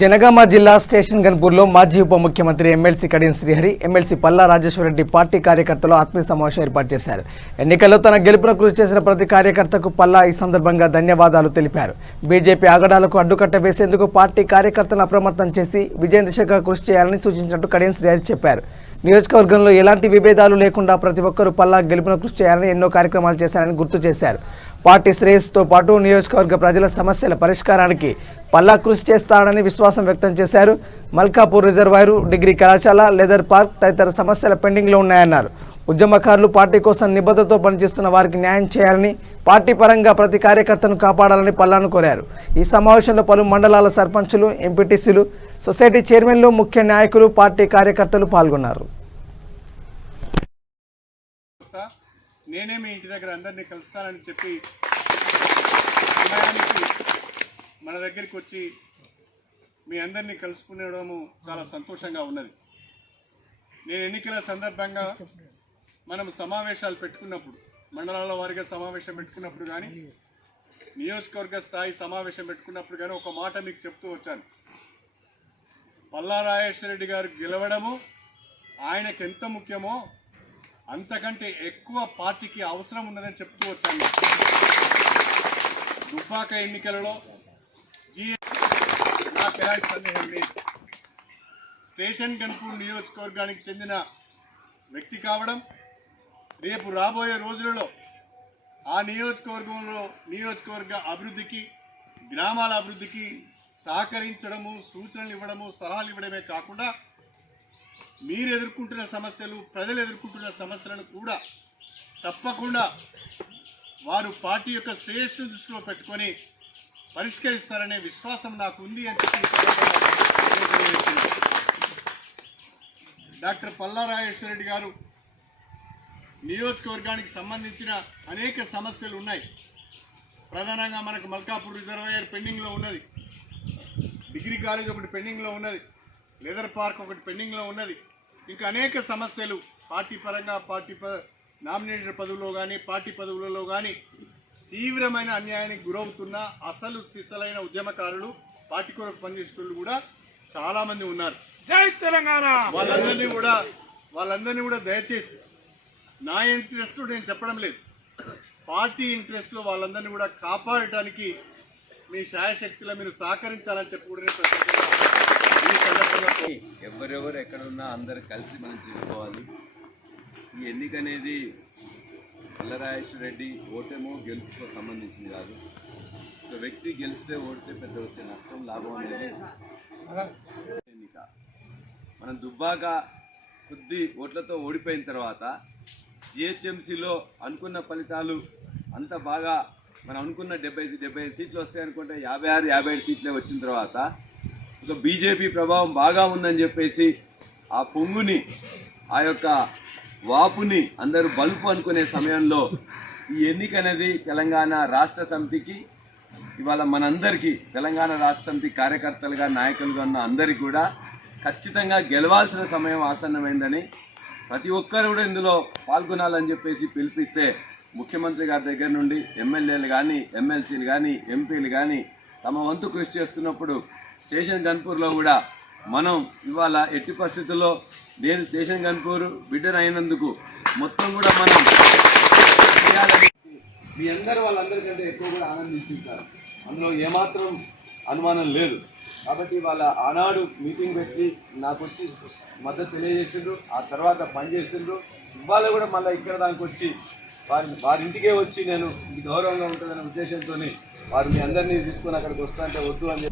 జనగామ జిల్లా స్టేషన్ గన్పూర్లో మాజీ ఉప ముఖ్యమంత్రి MLC Kadiyam Srihari, MLC Palla Rajeshwar Reddy party కార్యకర్తలు ఆత్మీయ సమావేశం ఏర్పాటు చేశారు. ఎన్నికల్లో తన గెలుపును కృషి చేసిన ప్రతి కార్యకర్తకు పల్లా ఈ సందర్భంగా ధన్యవాదాలు తెలిపారు. బీజేపీ ఆగడాలకు అడ్డుకట్ట వేసేందుకు పార్టీ కార్యకర్తలను అప్రమత్తం చేసి విజయ దిశగా కృషి చేయాలని సూచించినట్టు కడియం శ్రీహరి చెప్పారు. నియోజకవర్గంలో ఎలాంటి విభేదాలు లేకుండా ప్రతి ఒక్కరూ పల్లా గెలుపును కృషి చేయాలని ఎన్నో కార్యక్రమాలు చేశారని గుర్తు చేశారు. పార్టీ శ్రేయస్సుతో పాటు నియోజకవర్గ ప్రజల సమస్యల పరిష్కారానికి పల్లా కృషి చేస్తాడని విశ్వాసం వ్యక్తం చేశారు. మల్కాపూర్ రిజర్వాయరు, డిగ్రీ కళాశాల, లెదర్ పార్క్ తదితర సమస్యల పెండింగ్లో ఉన్నాయన్నారు. ఉద్యమకారులు పార్టీ కోసం నిబద్ధతతో పనిచేస్తున్న వారికి న్యాయం చేయాలని, పార్టీ పరంగా ప్రతి కార్యకర్తను కాపాడాలని పల్లాను కోరారు. ఈ సమావేశంలో పలు మండలాల సర్పంచులు, ఎంపీటీసీలు, సొసైటీ చైర్మన్లు, ముఖ్య నాయకులు, పార్టీ కార్యకర్తలు పాల్గొన్నారు. నేనే మీ ఇంటి దగ్గర అందరినీ కలుస్తానని చెప్పి మన దగ్గరికి వచ్చి మీ అందరినీ కలుసుకునేయడము చాలా సంతోషంగా ఉన్నది. నేను ఎన్నికల సందర్భంగా మనం సమావేశాలు పెట్టుకున్నప్పుడు, మండలాల వారిగా సమావేశం పెట్టుకున్నప్పుడు కానీ, నియోజకవర్గ స్థాయి సమావేశం పెట్టుకున్నప్పుడు కానీ ఒక మాట మీకు చెప్తూ వచ్చాను. పల్లా రాజేశ్వరరెడ్డి గారు గెలవడము ఆయనకు ఎంత ముఖ్యమో అంతకంటే ఎక్కువ పార్టీకి అవసరం ఉన్నదని చెప్తూ వచ్చాను. దుబ్బాక ఎన్నికలలో నాకు ఎలాంటి సందేహం లేదు. స్టేషన్ గన్పూర్ నియోజకవర్గానికి చెందిన వ్యక్తి కావడం, రేపు రాబోయే రోజులలో ఆ నియోజకవర్గ అభివృద్ధికి, గ్రామాల అభివృద్ధికి సహకరించడము, సూచనలు ఇవ్వడము, సలహాలు ఇవ్వడమే కాకుండా మీరు ఎదుర్కొంటున్న సమస్యలు, ప్రజలు ఎదుర్కొంటున్న సమస్యలను కూడా తప్పకుండా వారు పార్టీ యొక్క శ్రేయస్సు దృష్టిలో పెట్టుకొని పరిష్కరిస్తారనే విశ్వాసం నాకు ఉంది అని చెప్పి డాక్టర్ పల్లా రాజేశ్వరరెడ్డి గారు నియోజకవర్గానికి సంబంధించిన అనేక సమస్యలు ఉన్నాయి. ప్రధానంగా మనకు మల్కాపూర్ రిజర్వాయర్ పెండింగ్లో ఉన్నది, డిగ్రీ కాలేజ్ ఒకటి పెండింగ్లో ఉన్నది, లెదర్ పార్క్ ఒకటి పెండింగ్లో ఉన్నది. ఇంకా అనేక సమస్యలు పార్టీ పరంగా, నామినేటెడ్ పదవుల్లో కానీ, పార్టీ పదవులలో కానీ తీవ్రమైన అన్యాయానికి గురవుతున్న అసలు సిసలైన ఉద్యమకారులు, పార్టీ కొరకు పనిచేసేటోళ్ళు కూడా చాలామంది ఉన్నారు. జై తెలంగాణ. వాళ్ళందరినీ కూడా దయచేసి నా ఇంట్రెస్ట్లో నేను చెప్పడం లేదు, పార్టీ ఇంట్రెస్ట్లో వాళ్ళందరినీ కూడా కాపాడటానికి మీ శాయశక్తిలో మీరు సహకరించాలని చెప్పి కూడా ఎవరెవరు ఎక్కడున్నా అందరు కలిసి మనం చేసుకోవాలి. ఈ ఎన్నిక అనేది పల్లా రాజేశ్వరరెడ్డి ఓటేమో గెలుపుతో సంబంధించింది కాదు. ఒక వ్యక్తి గెలిస్తే ఓడితే పెద్ద వచ్చే నష్టం, లాభం అనేది ఎన్నిక. మనం దుబ్బాక కొద్ది ఓట్లతో ఓడిపోయిన తర్వాత జిహెచ్ఎంసీలో అనుకున్న ఫలితాలు అంత బాగా, మనం అనుకున్న 75 సీట్లు వస్తాయి అనుకుంటే 56-57 సీట్లే వచ్చిన తర్వాత ఒక బీజేపీ ప్రభావం బాగా ఉందని చెప్పేసి ఆ పొంగుని, ఆ యొక్క వాపుని అందరూ బలుపు అనుకునే సమయంలో ఈ ఎన్నిక అనేది తెలంగాణ రాష్ట్ర సమితికి, ఇవాళ మనందరికీ తెలంగాణ రాష్ట్ర సమితి కార్యకర్తలుగా, నాయకులుగా ఉన్న అందరికీ కూడా ఖచ్చితంగా గెలవాల్సిన సమయం ఆసన్నమైందని, ప్రతి ఒక్కరు కూడా ఇందులో పాల్గొనాలని చెప్పేసి పిలిపిస్తే ముఖ్యమంత్రి గారి దగ్గర నుండి ఎమ్మెల్యేలు కానీ, ఎమ్మెల్సీలు కానీ, ఎంపీలు కానీ తమ వంతు కృషి చేస్తున్నప్పుడు స్టేషన్ గన్పూర్లో కూడా మనం ఇవాళ ఎట్టి పరిస్థితుల్లో, నేను స్టేషన్ గన్పూర్ బిడ్డను అయినందుకు మొత్తం కూడా మనం చేయాలని మీ అందరూ వాళ్ళందరికంటే ఎక్కువ కూడా ఆనందిస్తుంటారు. అందులో ఏమాత్రం అనుమానం లేదు. కాబట్టి వాళ్ళ ఆనాడు మీటింగ్ పెట్టి నాకు వచ్చి మద్దతు తెలియజేసిండ్రు, ఆ తర్వాత పనిచేసిండ్రు. ఇవాళ కూడా మళ్ళీ ఇక్కడ దానికి వచ్చి వారింటికే వచ్చి నేను ఇది గౌరవంగా ఉంటుందనే ఉద్దేశంతో వారు మీ అందరినీ తీసుకొని అక్కడికి వస్తా అంటే వద్దు అని